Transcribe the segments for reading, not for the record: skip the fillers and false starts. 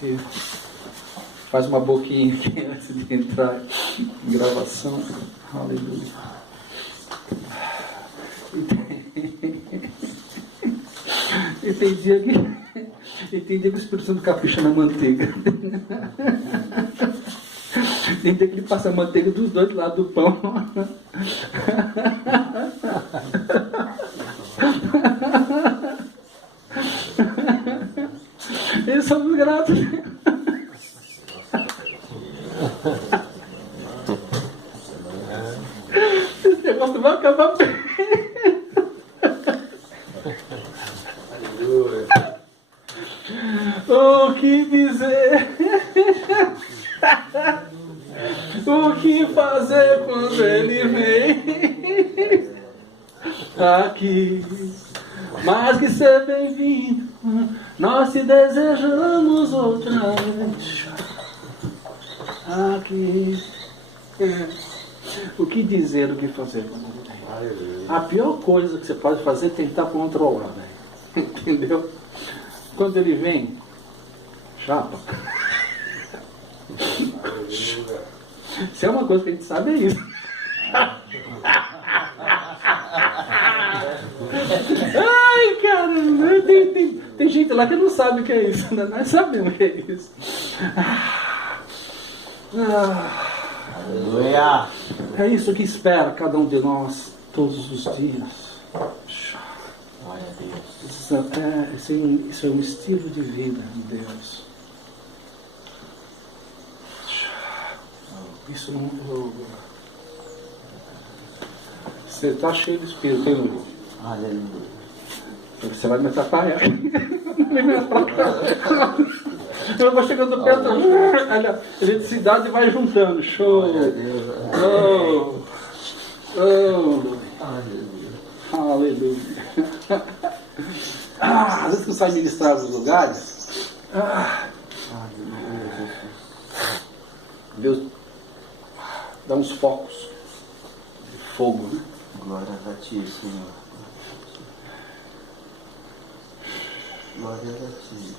gente faz uma boquinha aqui antes de entrar em gravação. Aleluia. E tem dia que o Espírito Santo capricha na manteiga. Tem dia que ele passa a manteiga dos dois lados do pão. Eles somos gratos. Esse negócio vai acabar bem. O que dizer? O que fazer quando ele vem aqui? Mais que ser bem-vindo, nós te desejamos outra vez aqui. O que dizer, o que fazer quando ele vem? A pior coisa que você pode fazer é tentar controlar, né? Entendeu? Quando ele vem, chapa. Se é uma coisa que a gente sabe, é isso. Ai, cara, tem gente lá que não sabe o que é isso. Nós sabemos o que é isso. Aleluia. É isso que espera cada um de nós todos os dias. Isso é um estilo de vida de Deus. Isso não. Você está cheio de espírito, hein, Luiz? Aleluia. Você vai me atrapalhar. Eu vou chegando perto, a eletricidade vai juntando. Show! Aleluia! Às vezes que sai ministrar nos lugares, Deus dá uns focos de fogo, né? Glória a ti, Senhor. Glória a ti.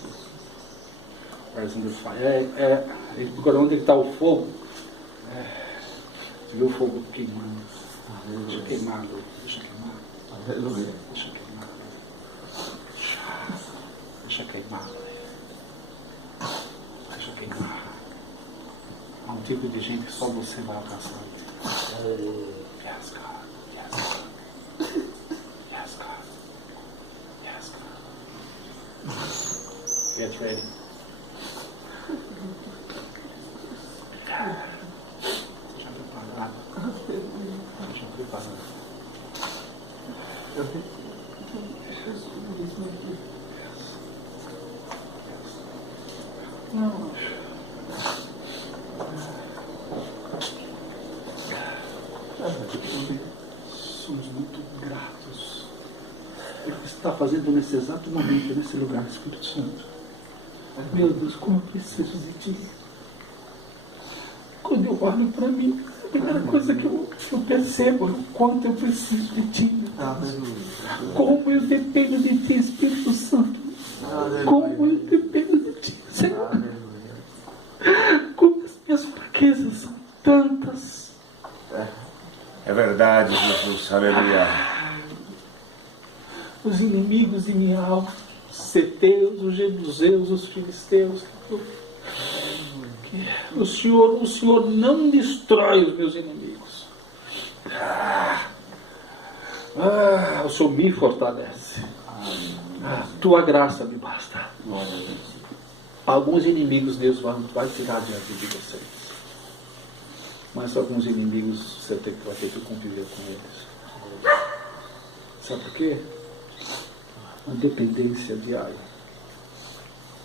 Parece que Deus fala. Ele procura onde está o fogo. Você vê o fogo queimando. Deixa queimar, deixa queimar. Aleluia. Deixa queimar. Deixa queimar. Deixa queimar. Há um tipo de gente que só você vai alcançar. Yes, God. Yes, God. Yes, God. Yes, God. Get ready. Seja preparado. Seja preparado. Somos muito gratos pelo que você está fazendo nesse exato momento, nesse lugar, Espírito Santo. Meu Deus, como eu preciso de Ti. Quando eu olho para mim, a primeira coisa que eu percebo é o quanto eu preciso de Ti. Como eu dependo de Ti, Espírito Santo. Como eu dependo de Ti, Senhor. Como as minhas fraquezas são tantas. É verdade, Jesus. Aleluia. Os inimigos de minha alma, os seteus, os jebuseus, os filisteus. O Senhor não destrói os meus inimigos. O Senhor me fortalece. Tua graça me basta. Alguns inimigos Deus vai tirar diante de vocês. Mas alguns inimigos você vai ter que conviver com eles. Sabe por quê? Uma dependência diária.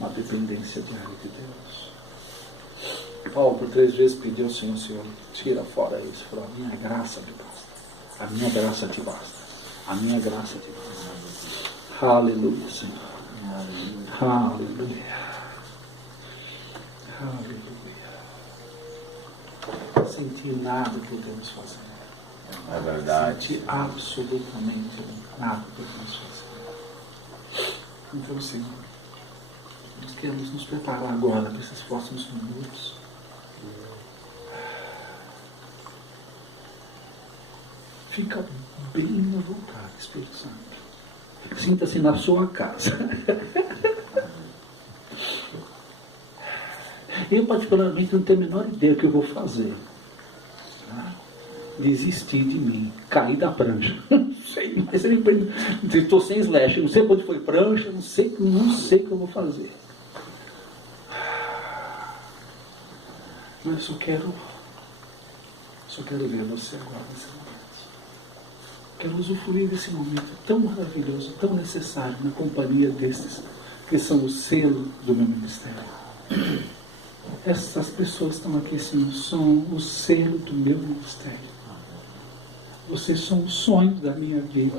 Uma dependência diária de Deus. Paulo por 3 vezes pediu ao Senhor, Senhor, tira fora isso. Falou, a minha graça me basta. A minha graça te basta. A minha graça te basta. Aleluia, Senhor. Aleluia. Aleluia. Sentir nada que podemos fazer. É verdade. Sentir absolutamente nada que podemos fazer. Então, Senhor, Nós queremos nos preparar agora para esses próximos minutos. Fica bem à vontade, Espírito Santo. Sinta-se na sua casa. Eu, particularmente, não tenho a menor ideia do que eu vou fazer. Desistir de mim, cair da prancha. Não sei, mas estou sem slash, não sei quando foi prancha, não sei o que eu vou fazer. Mas eu só quero ver você agora nesse momento. Quero usufruir desse momento tão maravilhoso, tão necessário, na companhia desses que são o selo do meu ministério. Essas pessoas estão aqui, Senhor, são o selo do meu ministério. Vocês são o sonho da minha vida.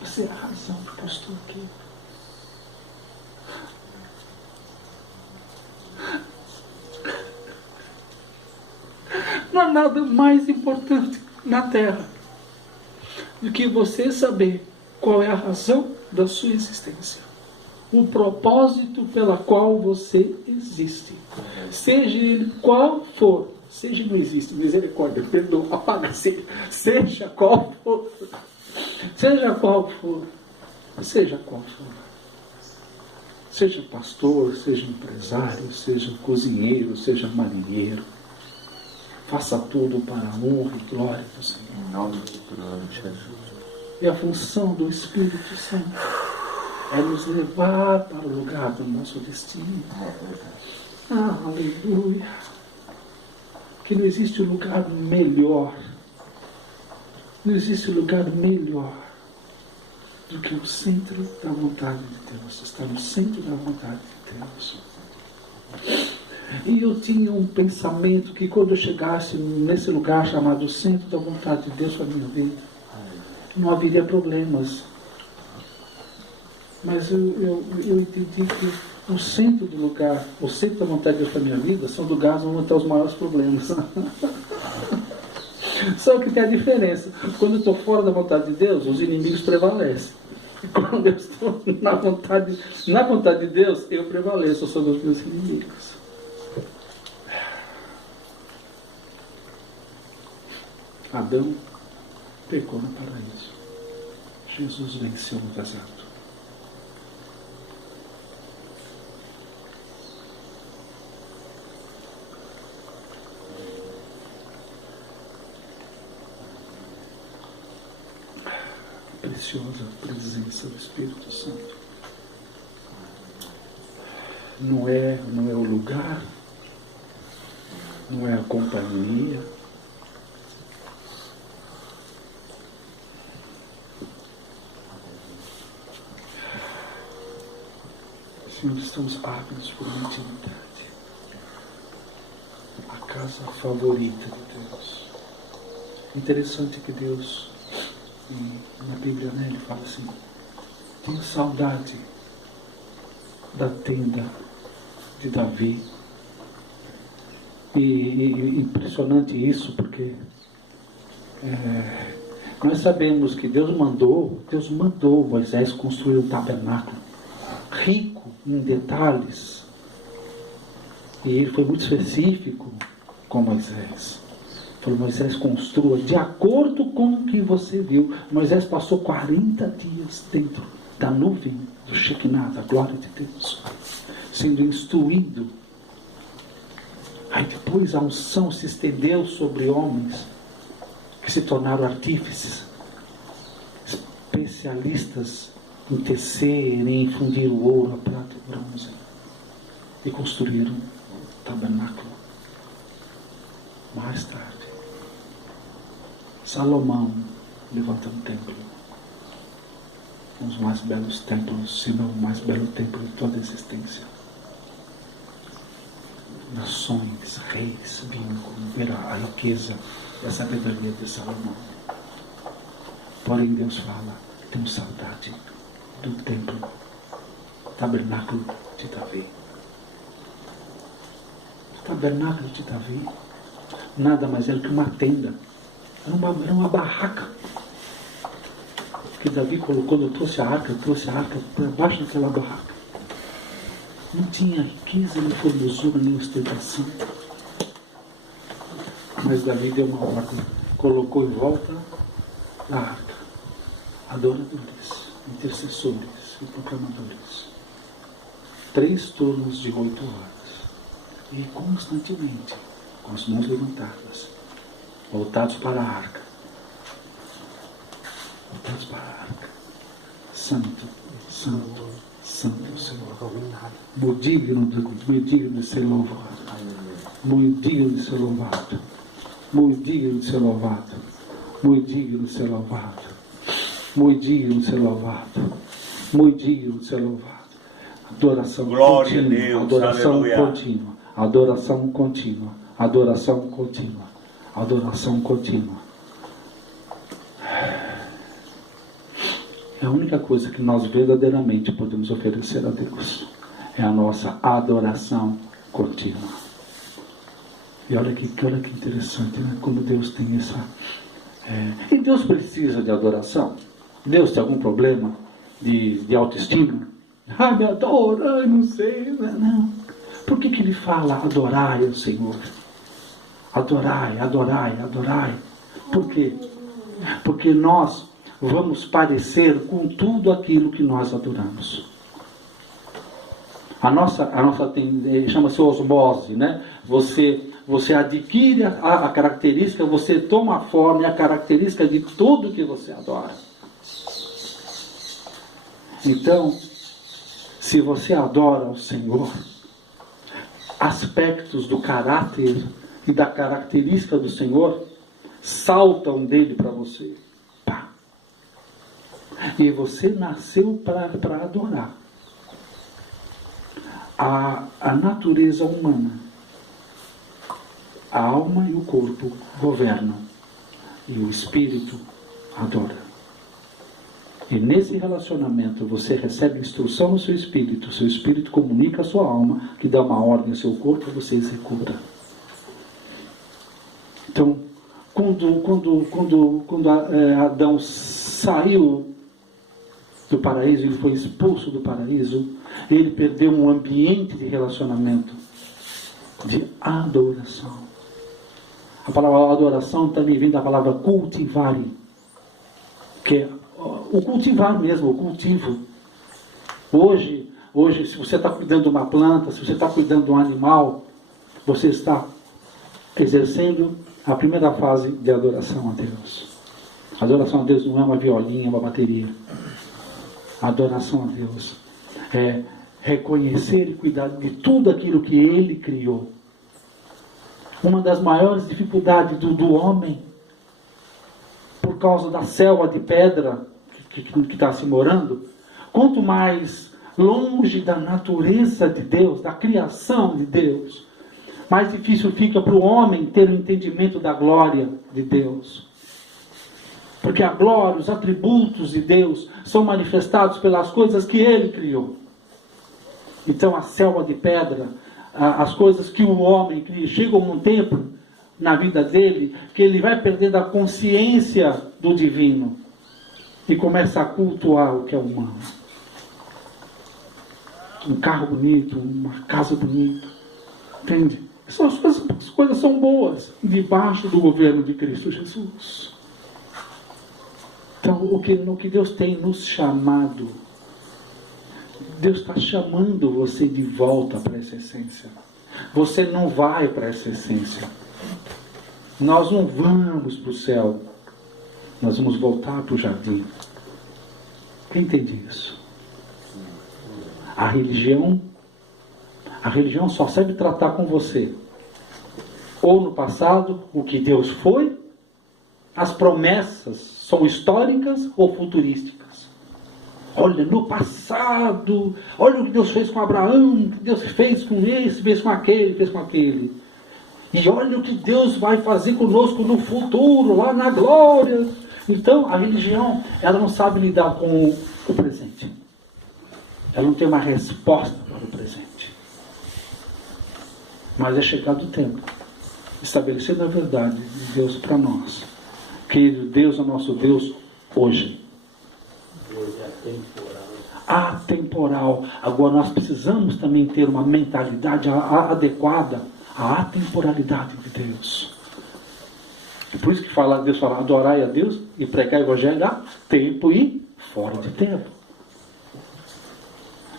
Você é a razão porque eu estou aqui. Não há nada mais importante na Terra do que você saber qual é a razão da sua existência. O propósito pela qual você existe. Seja ele qual for. Seja não existe, misericórdia, perdoa, apaga, seja qual for. Seja qual for. Seja qual for. Seja pastor, seja empresário, seja cozinheiro, seja marinheiro. Faça tudo para a honra e glória do Senhor. Em nome de Jesus. E a função do Espírito Santo é nos levar para o lugar do nosso destino. Aleluia. Que não existe lugar melhor. Não existe lugar melhor do que o centro da vontade de Deus. Está no centro da vontade de Deus. E eu tinha um pensamento que quando eu chegasse nesse lugar chamado centro da vontade de Deus para a minha vida, não haveria problemas. Mas eu entendi que o centro do lugar, o centro da vontade de Deus para a minha vida, são lugares onde estão os maiores problemas. Só que tem a diferença. Quando eu estou fora da vontade de Deus, os inimigos prevalecem. E quando eu estou na vontade de Deus, eu prevaleço sobre os meus inimigos. Adão pecou no paraíso. Jesus venceu no deserto. Preciosa presença do Espírito Santo. Não é o lugar, não é a companhia. Senhor, estamos ávidos por uma intimidade. A casa favorita de Deus. Interessante que Deus, na Bíblia, né, ele fala assim: tenho saudade da tenda de Davi. E impressionante isso, porque nós sabemos que Deus mandou Moisés construir um tabernáculo rico em detalhes, e ele foi muito específico com Moisés. Falou: Moisés, construa de acordo com o que você viu. Moisés passou 40 dias dentro da nuvem do Shekinah, da glória de Deus, sendo instruído. Aí depois a unção se estendeu sobre homens que se tornaram artífices, especialistas em tecer, em fundir o ouro, a prata e o bronze, e construíram o tabernáculo. Mais tarde, Salomão levanta um templo, um dos mais belos templos, se não o mais belo templo de toda a existência. Nações, reis vinham ver a riqueza e a sabedoria de Salomão. Porém Deus fala: tenho saudade do templo, tabernáculo de Davi. O tabernáculo de Davi nada mais era que uma tenda, era uma barraca que Davi colocou, quando trouxe a arca para baixo daquela barraca. Não tinha riqueza, nem formosura, nem ostentação. Mas Davi deu uma ordem, colocou em volta da arca adoradores, intercessores e proclamadores. 3 turnos de 8 horas. E constantemente, com as mãos levantadas, voltados para a arca. Voltados para a arca. Santo, santo, santo Senhor. Muito digno de ser louvado. Muito digno de ser louvado. Muito digno de ser louvado. Muito digno de ser louvado. Muito digno de ser louvado. Muito digno de ser louvado. Adoração Glória contínua. a Deus. Adoração Aleluia. contínua. Adoração contínua. Adoração contínua. Adoração contínua. É a única coisa que nós verdadeiramente podemos oferecer a Deus. É a nossa adoração contínua. E olha que interessante, né? Como Deus tem essa... E Deus precisa de adoração? Deus tem algum problema de autoestima? Ai, me adora, ai, não sei. Não. Por que Ele fala adorai ao Senhor? Adorai, adorai, adorai. Por quê? Porque nós vamos parecer com tudo aquilo que nós adoramos. A nossa chama-se osmose, né? Você adquire a característica, você toma a forma e a característica de tudo que você adora. Então, se você adora o Senhor, aspectos do caráter e da característica do Senhor saltam dele para você. Pá. E você nasceu para adorar. A natureza humana, a alma e o corpo governam, e o espírito adora. E nesse relacionamento você recebe instrução no seu espírito comunica a sua alma, que dá uma ordem ao seu corpo e você executa. Então, quando Adão saiu do paraíso, ele foi expulso do paraíso, ele perdeu um ambiente de relacionamento, de adoração. A palavra adoração também vem da palavra cultivare, que é o cultivar mesmo, o cultivo. Hoje, se você está cuidando de uma planta, se você está cuidando de um animal, você está exercendo a primeira fase de adoração a Deus. Adoração a Deus não é uma violinha, é uma bateria. Adoração a Deus é reconhecer e cuidar de tudo aquilo que Ele criou. Uma das maiores dificuldades do homem, por causa da selva de pedra que está se morando, quanto mais longe da natureza de Deus, da criação de Deus, mais difícil fica para o homem ter o entendimento da glória de Deus. Porque a glória, os atributos de Deus são manifestados pelas coisas que Ele criou. Então a selva de pedra, as coisas que o homem cria, chegam num tempo na vida dele que ele vai perdendo a consciência do divino e começa a cultuar o que é humano. Um carro bonito, uma casa bonita, entende? As coisas são boas debaixo do governo de Cristo Jesus. Então, o que Deus tem nos chamado, Deus está chamando você de volta para essa essência. Você não vai para essa essência. Nós não vamos para o céu. Nós vamos voltar para o jardim. Quem entende isso? A religião só serve tratar com você. Ou no passado, o que Deus foi, as promessas são históricas ou futurísticas. Olha, no passado, olha o que Deus fez com Abraão, o que Deus fez com esse, fez com aquele, fez com aquele. E olha o que Deus vai fazer conosco no futuro, lá na glória. Então, a religião, ela não sabe lidar com o presente. Ela não tem uma resposta para o presente. Mas é chegado o tempo, estabelecendo a verdade de Deus para nós. Querido, Deus é o nosso Deus hoje. Atemporal. Agora nós precisamos também ter uma mentalidade adequada à atemporalidade de Deus. É por isso que Deus fala, adorai a Deus e pregar o Evangelho a tempo e fora de tempo.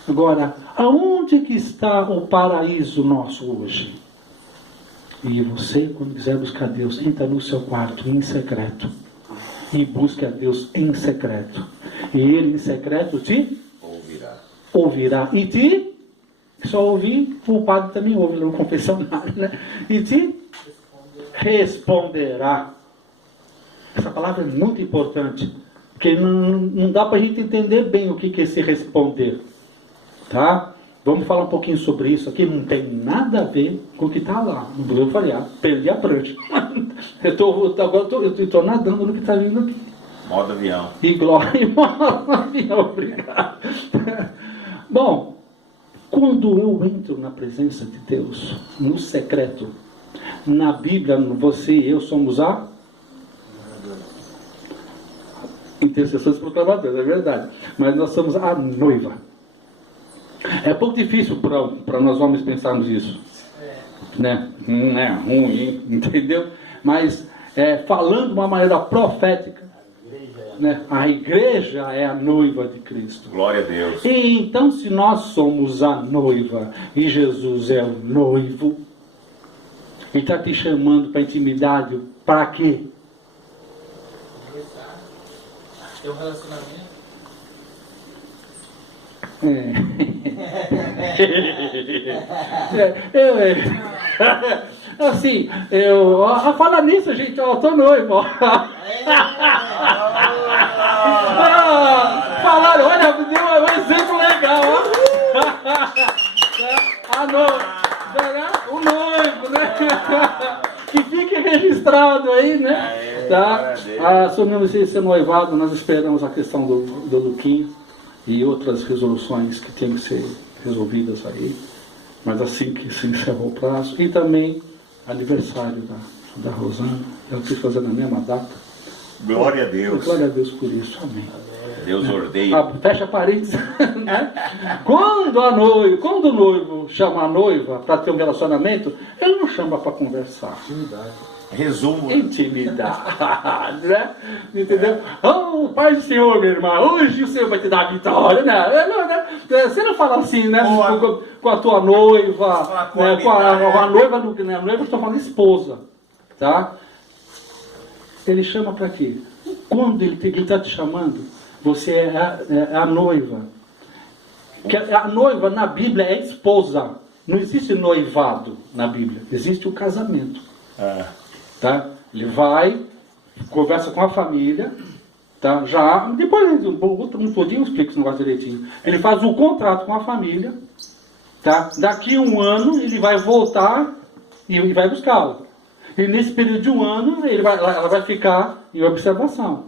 Agora, aonde que está o paraíso nosso hoje? E você, quando quiser buscar Deus, entra no seu quarto em secreto e busque a Deus em secreto. E Ele em secreto te ouvirá. E te, só ouvir, o padre também ouve no confessionário, né? E te responderá. Essa palavra é muito importante, porque não dá para a gente entender bem o que é esse responder. Tá? Vamos falar um pouquinho sobre isso aqui. Não tem nada a ver com o que está lá. Eu falei, perdi a prancha. Agora eu estou nadando no que está vindo aqui. Modo avião. E glória e modo avião. Obrigado. Bom, quando eu entro na presença de Deus, no secreto, na Bíblia, você e eu somos intercessores proclamadores, é verdade. Mas nós somos a noiva. É pouco difícil para nós homens pensarmos isso. Né? Não é ruim, entendeu? Mas falando de uma maneira profética, né? A igreja é a noiva de Cristo. Glória a Deus. E então, se nós somos a noiva e Jesus é o noivo, Ele está te chamando para intimidade, para quê? Ter um relacionamento. Assim, a falar nisso, gente, eu tô noivo. Falaram, olha, deu um exemplo legal. O noivo, né? Que fique registrado aí, né? Tá? Assumimos esse noivado, nós esperamos a questão do Luquinho e outras resoluções que têm que ser resolvidas aí, mas assim que se encerrou o prazo. E também aniversário da Rosana, eu quis fazer na mesma data. Glória a Deus. Glória a Deus por isso, amém. Deus ordeia. Fecha parênteses. Né? Quando o noivo chama a noiva para ter um relacionamento, ele não chama para conversar. Resumo. Intimidade, né? Entendeu? Oh, Pai do Senhor, minha irmã, hoje o Senhor vai te dar a vitória, né? Você não fala assim, né? Com a tua noiva, né? Com a noiva, né? A noiva, eu estou falando esposa, tá? Ele chama para quê? Quando ele está te chamando, você é a noiva. Porque a noiva na Bíblia é esposa. Não existe noivado na Bíblia, existe o casamento. Tá? Ele vai, conversa com a família, tá? Já, depois um pouquinho eu explico esse negócio direitinho. Ele faz o contrato com a família, tá? Daqui a um ano ele vai voltar e vai buscá-lo. E nesse período de um ano ela vai ficar em observação.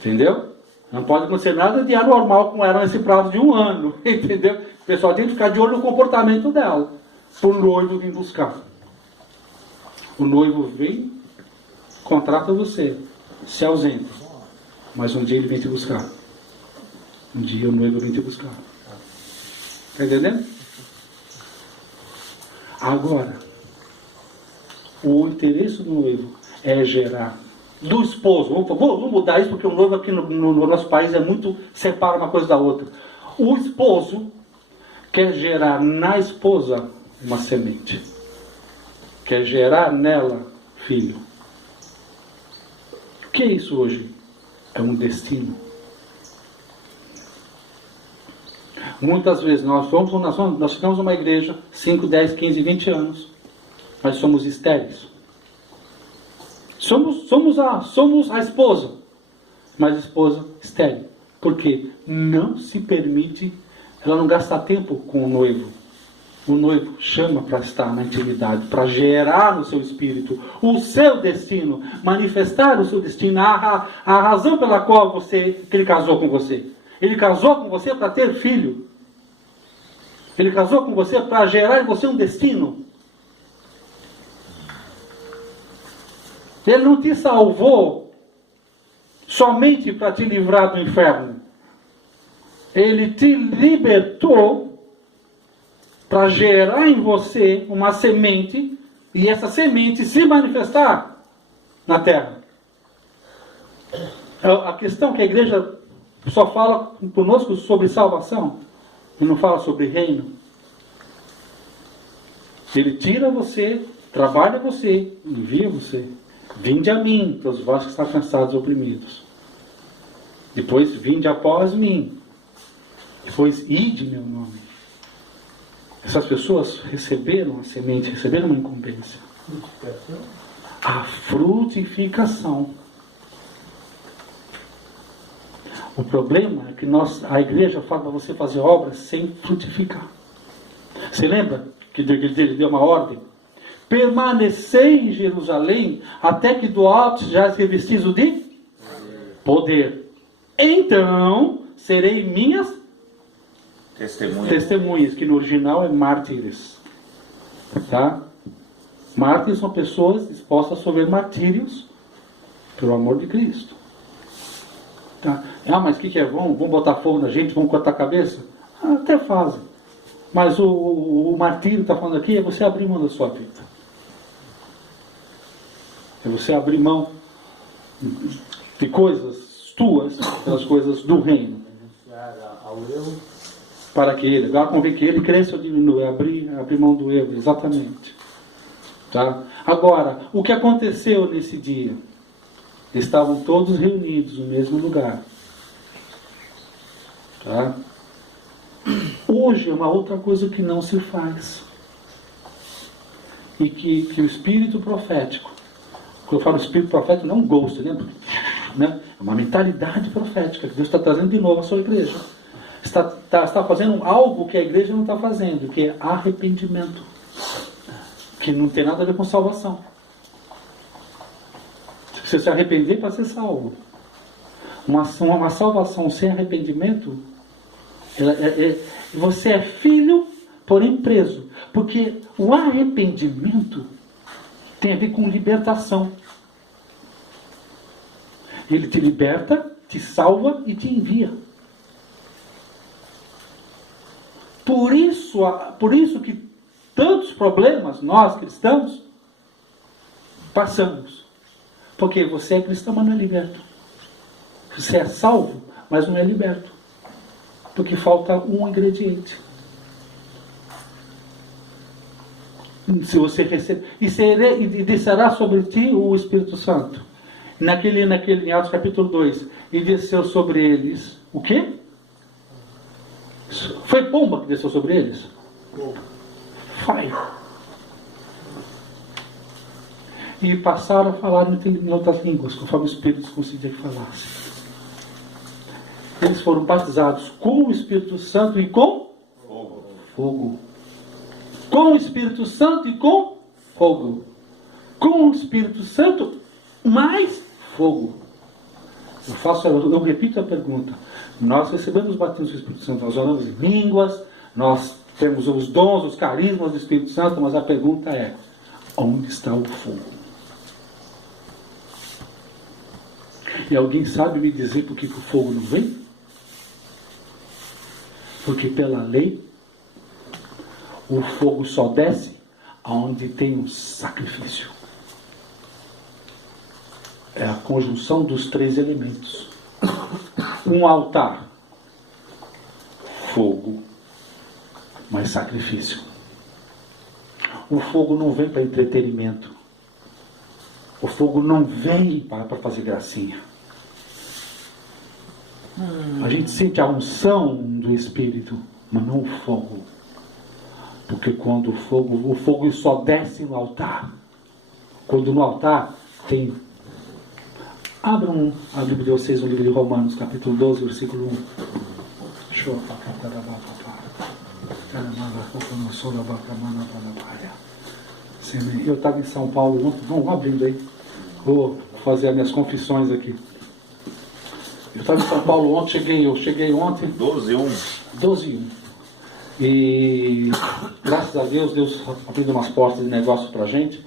Entendeu? Não pode acontecer nada de anormal como era nesse prazo de um ano. Entendeu? O pessoal tem que ficar de olho no comportamento dela. Para o noivo vir buscar. O noivo vem, contrata você, se ausenta. Mas um dia ele vem te buscar. Um dia o noivo vem te buscar. Está entendendo? Agora, o interesse do noivo é gerar. Do esposo, vamos mudar isso porque o noivo aqui no nosso país é muito, separa uma coisa da outra. O esposo quer gerar na esposa uma semente. Quer gerar nela filho. O que é isso hoje? É um destino. Muitas vezes nós ficamos numa igreja 5, 10, 15, 20 anos, mas somos estéreis. Somos a esposa, mas a esposa estéril. Porque não se permite, ela não gasta tempo com o noivo. O noivo chama para estar na intimidade, para gerar no seu espírito o seu destino, manifestar o seu destino, a razão pela qual que ele casou com você. Ele casou com você para ter filho. Ele casou com você para gerar em você um destino. Ele não te salvou somente para te livrar do inferno. Ele te libertou para gerar em você uma semente e essa semente se manifestar na terra. A questão é que a igreja só fala conosco sobre salvação e não fala sobre reino. Ele tira você, trabalha você, envia você. Vinde a mim, todos vós que estão cansados e oprimidos. Depois, vinde após mim. Depois, ide meu nome. Essas pessoas receberam a semente, receberam uma incumbência. A frutificação. O problema é que a igreja fala para você fazer obras sem frutificar. Você lembra que ele deu uma ordem? Permanecei em Jerusalém até que do alto sejais revestidos de poder. Então serei minhas testemunhas, que no original é mártires. Tá? Mártires são pessoas dispostas a sofrer martírios pelo amor de Cristo. Tá? Mas o que é? Vão botar fogo na gente? Vão cortar a cabeça? Até fazem. Mas o martírio está falando aqui é você abrir mão da sua vida. É você abrir mão de coisas tuas pelas coisas do reino. Para que ele, agora convém que ele cresça ou diminua, abrir mão do eu, exatamente. Tá? Agora, o que aconteceu nesse dia? Estavam todos reunidos no mesmo lugar. Tá? Hoje é uma outra coisa que não se faz. E que o espírito profético, quando eu falo espírito profético, não é um ghost, né? É uma mentalidade profética que Deus está trazendo de novo à sua igreja. Está fazendo algo que a igreja não está fazendo, que é arrependimento. Que não tem nada a ver com salvação. Se você se arrepender para ser salvo. Uma salvação sem arrependimento, você é filho, porém preso. Porque o arrependimento tem a ver com libertação. Ele te liberta, te salva e te envia. Por isso que tantos problemas nós cristãos passamos. Porque você é cristão, mas não é liberto. Você é salvo, mas não é liberto. Porque falta um ingrediente. Se você receber, e descerá sobre ti o Espírito Santo. Naquele em Atos capítulo 2, e desceu sobre eles o quê? Foi pomba que desceu sobre eles? Fire. E passaram a falar em outras línguas, conforme o Espírito conseguia que falasse. Eles foram batizados com o Espírito Santo e com fogo. Com o Espírito Santo e com fogo. Com o Espírito Santo mais fogo. Eu repito a pergunta. Nós recebemos os batismos do Espírito Santo, nós oramos em línguas, nós temos os dons, os carismas do Espírito Santo, mas a pergunta é: onde está o fogo? E alguém sabe me dizer por que o fogo não vem? Porque pela lei, o fogo só desce aonde tem um sacrifício. É a conjunção dos três elementos. Um altar, fogo, mais sacrifício. O fogo não vem para entretenimento. O fogo não vem para fazer gracinha. A gente sente a unção do Espírito, mas não o fogo. Porque quando o fogo só desce no altar. Quando no altar tem... Abram a Bíblia de vocês no livro de Romanos, capítulo 12, versículo 1. Eu estava em São Paulo ontem. Vamos abrindo aí. Vou fazer as minhas confissões aqui. Eu estava em São Paulo ontem, eu cheguei ontem. 12:1. E graças a Deus abriu umas portas de negócio pra gente.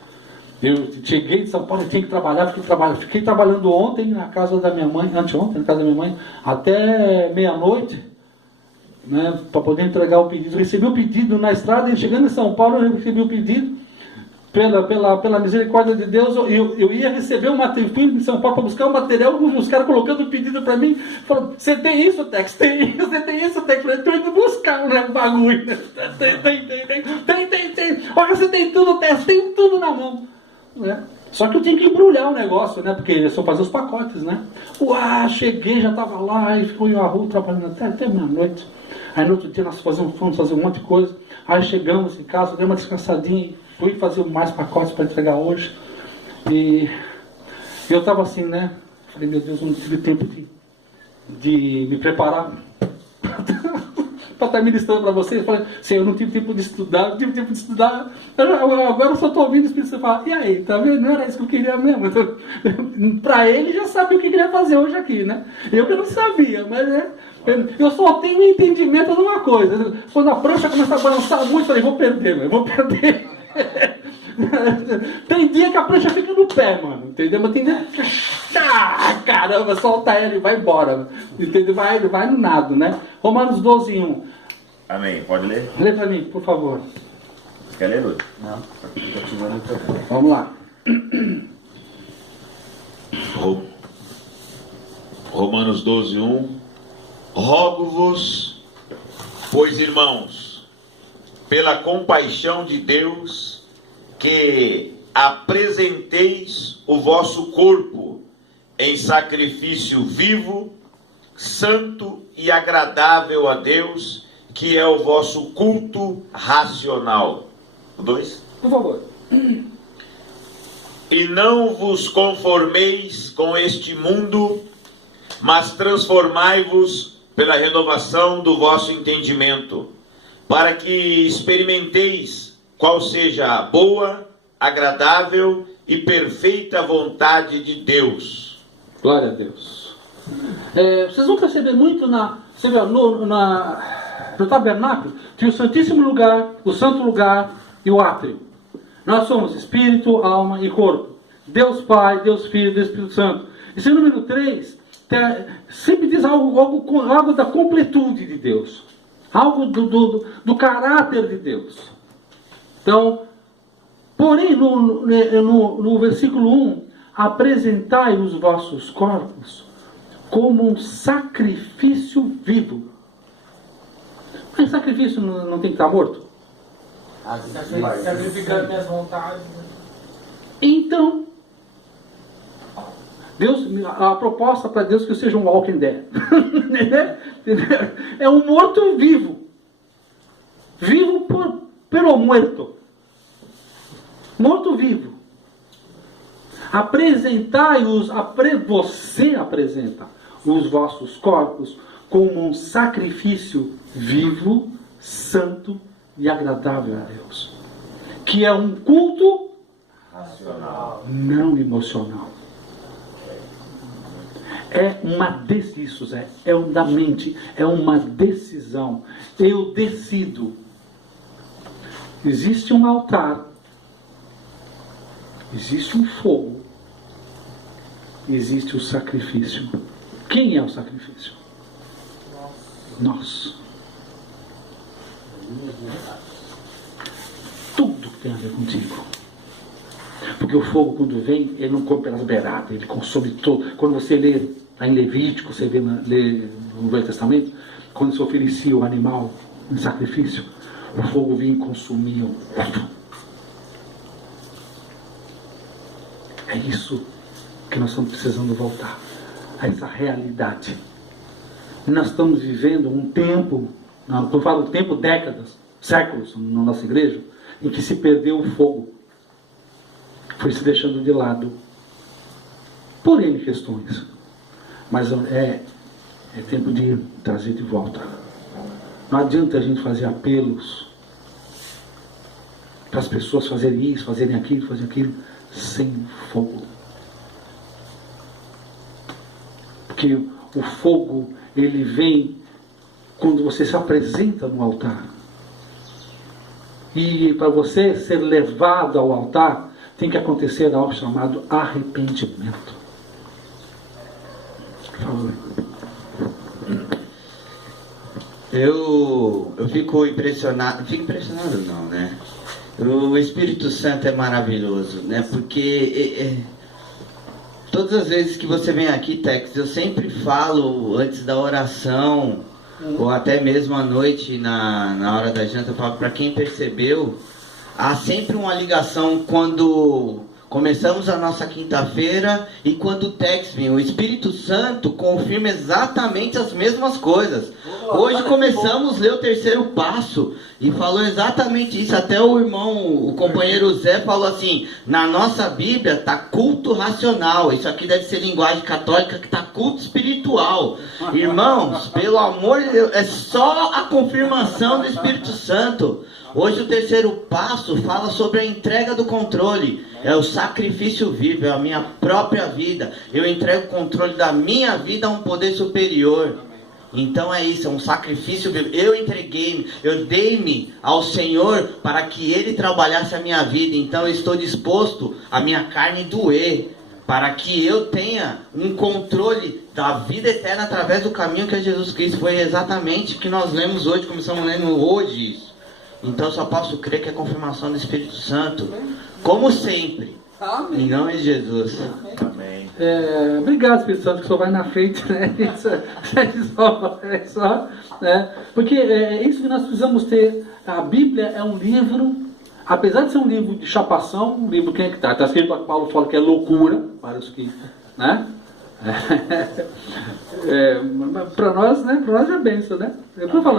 Eu cheguei de São Paulo, eu tinha que trabalhar, fiquei trabalhando ontem na casa da minha mãe, anteontem na casa da minha mãe, até meia-noite, né, para poder entregar o pedido. Recebi o pedido na estrada, e chegando em São Paulo, eu recebi o pedido, pela misericórdia de Deus, eu ia receber o material, fui em São Paulo para buscar o material, os caras colocando o pedido para mim, falaram, você tem isso, Tex? Tem isso, você tem isso, Tex? Eu estou indo buscar o bagulho, né? Tem. Olha, você tem tudo, Tex, tem tudo na mão. Né? Só que eu tinha que embrulhar o negócio, né? Porque eles só fazer os pacotes, né? Cheguei, já estava lá, e fui à rua trabalhando até meia-noite. Aí no outro dia nós fomos fazer um monte de coisa. Aí chegamos em casa, dei uma descansadinha, fui fazer mais pacotes para entregar hoje. E eu estava assim, né? Falei, meu Deus, eu não tive tempo de me preparar para estar ministrando para vocês. Eu falei, Senhor, eu não tive tempo de estudar, agora eu só estou ouvindo o Espírito Santo falar, e aí, tá vendo? Não era isso que eu queria mesmo. Então, para ele já sabia o que queria fazer hoje aqui, né? Eu que não sabia, mas eu só tenho entendimento de uma coisa. Quando a prancha começa a balançar muito, eu falei, vou perder. Tem dia que a prancha fica no pé, mano, entendeu? Mas tem dia que caramba, solta ela e vai embora, entendeu? Vai no nado, né? Romanos 12:1. Amém. Pode ler? Lê para mim, por favor. Você quer ler, Lúcio? Não, Vamos lá. Romanos 12:1. Rogo-vos, pois, irmãos, pela compaixão de Deus, que apresenteis o vosso corpo em sacrifício vivo, santo e agradável a Deus, que é o vosso culto racional. 2. Por favor. E não vos conformeis com este mundo, mas transformai-vos pela renovação do vosso entendimento, para que experimenteis qual seja a boa, agradável e perfeita vontade de Deus. Glória a Deus. Vocês vão perceber muito no tabernáculo, tinha o Santíssimo Lugar, o Santo Lugar e o átrio. Nós somos Espírito, alma e corpo. Deus Pai, Deus Filho, Deus Espírito Santo. Esse número 3 sempre diz algo da completude de Deus. Algo do caráter de Deus. Então, porém, no versículo 1, apresentai os vossos corpos como um sacrifício vivo. Mas sacrifício não tem que estar morto? Sacrificando minhas vontades. Então, a proposta para Deus é que eu seja um walking dead. É um morto vivo. Vivo pelo muerto. Morto vivo. Você apresenta os vossos corpos como um sacrifício vivo, santo e agradável a Deus. Que é um culto racional, não emocional. É uma decisão, da mente, é uma decisão. Eu decido. Existe um altar, existe um fogo, existe o sacrifício. Quem é o sacrifício? Nós. Tudo tem a ver contigo. Porque o fogo, quando vem, ele não come pelas beiradas, ele consome todo. Quando você lê em Levítico, você lê no Velho Testamento, quando se oferecia o animal em sacrifício, o fogo vinha e consumia tudo. É isso que nós estamos precisando voltar, a essa realidade. Nós estamos vivendo um tempo, quando eu falo tempo, décadas, séculos na nossa igreja, em que se perdeu o fogo. Foi se deixando de lado por N questões, mas é tempo de trazer de volta. Não adianta a gente fazer apelos para as pessoas fazerem isso, fazerem aquilo sem fogo, porque o fogo ele vem quando você se apresenta no altar. E para você ser levado ao altar, tem que acontecer algo chamado arrependimento. Por favor. Eu fico impressionado não, né? O Espírito Santo é maravilhoso, né? Porque todas as vezes que você vem aqui, Tex, eu sempre falo antes da oração, ou até mesmo à noite, na hora da janta, eu falo para quem percebeu, há sempre uma ligação quando começamos a nossa quinta-feira e quando o Tex vem. O Espírito Santo confirma exatamente as mesmas coisas. Hoje começamos a ler o terceiro passo e falou exatamente isso. Até o irmão, o companheiro Zé falou assim, na nossa Bíblia está culto racional. Isso aqui deve ser linguagem católica, que está culto espiritual. Irmãos, pelo amor de Deus, é só a confirmação do Espírito Santo. Hoje o terceiro passo fala sobre a entrega do controle. É o sacrifício vivo, é a minha própria vida. Eu entrego o controle da minha vida a um poder superior. Então é isso, é um sacrifício vivo. Eu entreguei-me, eu dei-me ao Senhor para que Ele trabalhasse a minha vida. Então eu estou disposto a minha carne doer, para que eu tenha um controle da vida eterna através do caminho que é Jesus Cristo. Foi exatamente o que nós lemos hoje, começamos lendo hoje isso. Então eu só posso crer que é confirmação do Espírito Santo, como sempre. Amém. Em nome de Jesus. Amém. Obrigado, Espírito Santo, que o senhor vai na frente, né? Né? Porque é isso que nós precisamos ter. A Bíblia é um livro, apesar de ser um livro de chapação, um livro, quem é que está? Está escrito, Paulo fala que é loucura, para os que, né? Para nós, né? Para nós é bênção, né? Eu estou falando.